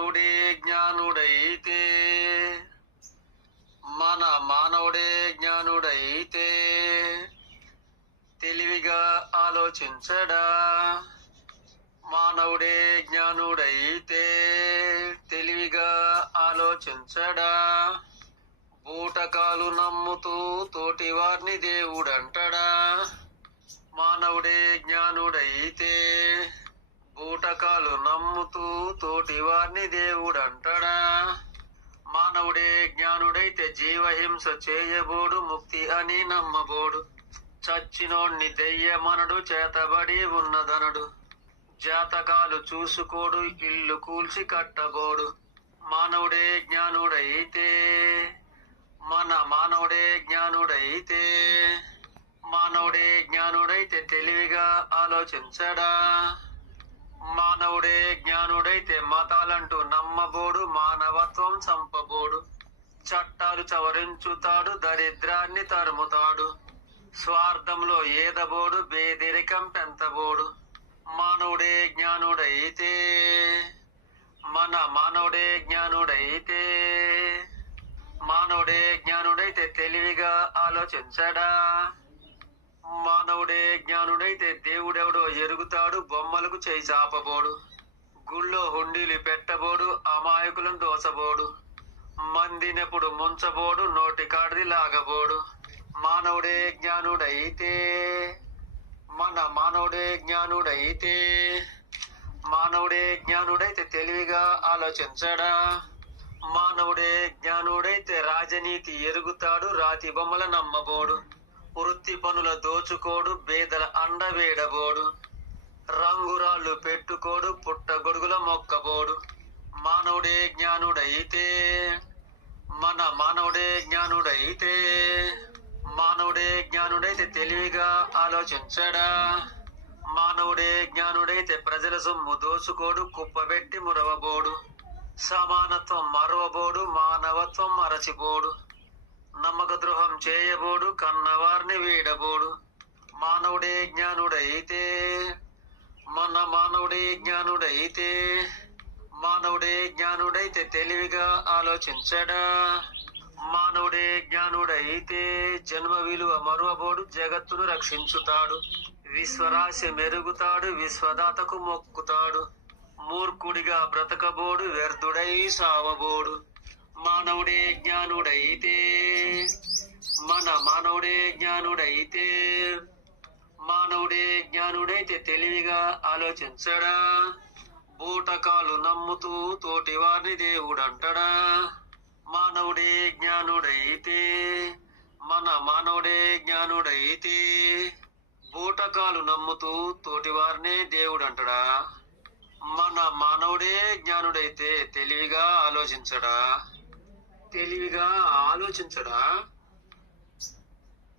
మానవుడే జ్ఞానుడైతే మానవుడే జ్ఞానుడైతే తెలివిగా ఆలోచించడా. మానవుడే జ్ఞానుడైతే తెలివిగా ఆలోచించడా. బూటకాలు నమ్ముతూ తోటివారిని దేవుడంటడా. మానవుడే జ్ఞానుడైతే బూటకాలు నమ్ముతూ తోటివారిని దేవుడంటడా. మానవుడే జ్ఞానుడైతే జీవహింస చేయబోడు, ముక్తి అని నమ్మబోడు. చచ్చినోణ్ణి దెయ్యమనడు, చేతబడి ఉన్నదనడు. జాతకాలు చూసుకోడు, ఇల్లు కూల్చి కట్టబోడు. మానవుడే జ్ఞానుడైతే మానవుడే జ్ఞానుడైతే మానవుడే జ్ఞానుడైతే తెలివిగా ఆలోచించడా. మానవుడే జ్ఞానుడైతే మతాలంటూ నమ్మబోడు, మానవత్వం చంపబోడు. చట్టాలు సవరించుతాడు, దరిద్రాన్ని తరుముతాడు. స్వార్థంలో ఏదబోడు, బేదరికం పెంచబోడు. మానవుడే జ్ఞానుడైతే మానవుడే జ్ఞానుడైతే మానవుడే జ్ఞానుడైతే తెలివిగా ఆలోచించడా. మానవుడే జ్ఞానుడైతే దేవుడెవడో ఎరుగుతాడు, బొమ్మలకు చేయి చాపబోడు. గుళ్ళో హుండీలు పెట్టబోడు, అమాయకులను దోసబోడు. మందినెప్పుడు ముంచబోడు, నోటి కాడిది లాగబోడు. మానవుడే జ్ఞానుడైతే మానవుడే జ్ఞానుడైతే మానవుడే జ్ఞానుడైతే తెలివిగా ఆలోచించడా. మానవుడే జ్ఞానుడైతే రాజనీతి ఎరుగుతాడు, రాతి బొమ్మల నమ్మబోడు. వృత్తి పనుల దోచుకోడు, బేదల అండ వేడబోడు. రంగురాళ్ళు పెట్టుకోడు, పుట్టగొడుగుల మొక్కబోడు. మానవుడే జ్ఞానుడైతే మానవుడే జ్ఞానుడైతే మానవుడే జ్ఞానుడైతే తెలివిగా ఆలోచించడా. మానవుడే జ్ఞానుడైతే ప్రజల సొమ్ము దోచుకోడు, కుప్పబెట్టి మురవబోడు. సమానత్వం మరవబోడు, మానవత్వం మరచిపోడు. నమ్మక ద్రోహం చేయబోడు, కన్నవారిని వీడబోడు. మానవుడే జ్ఞానుడైతే మానవుడే జ్ఞానుడైతే మానవుడే జ్ఞానుడైతే తెలివిగా ఆలోచించడా. మానవుడే జ్ఞానుడైతే జన్మ విలువ మరువబోడు, జగత్తును రక్షించుతాడు. విశ్వరాశి మెరుగుతాడు, విశ్వదాతకు మొక్కుతాడు. మూర్ఖుడిగా బ్రతకబోడు, వ్యర్థుడై సావబోడు. మానవుడే జ్ఞానుడైతే మానవుడే జ్ఞానుడైతే మానవుడే జ్ఞానుడైతే తెలివిగా ఆలోచించడా. బూటకాలు నమ్ముతూ తోటివారిని దేవుడంటడా. మానవుడే జ్ఞానుడైతే మానవుడే జ్ఞానుడైతే బూటకాలు నమ్ముతూ తోటివారినే దేవుడంటడా. మానవుడే జ్ఞానుడైతే తెలివిగా ఆలోచించడా.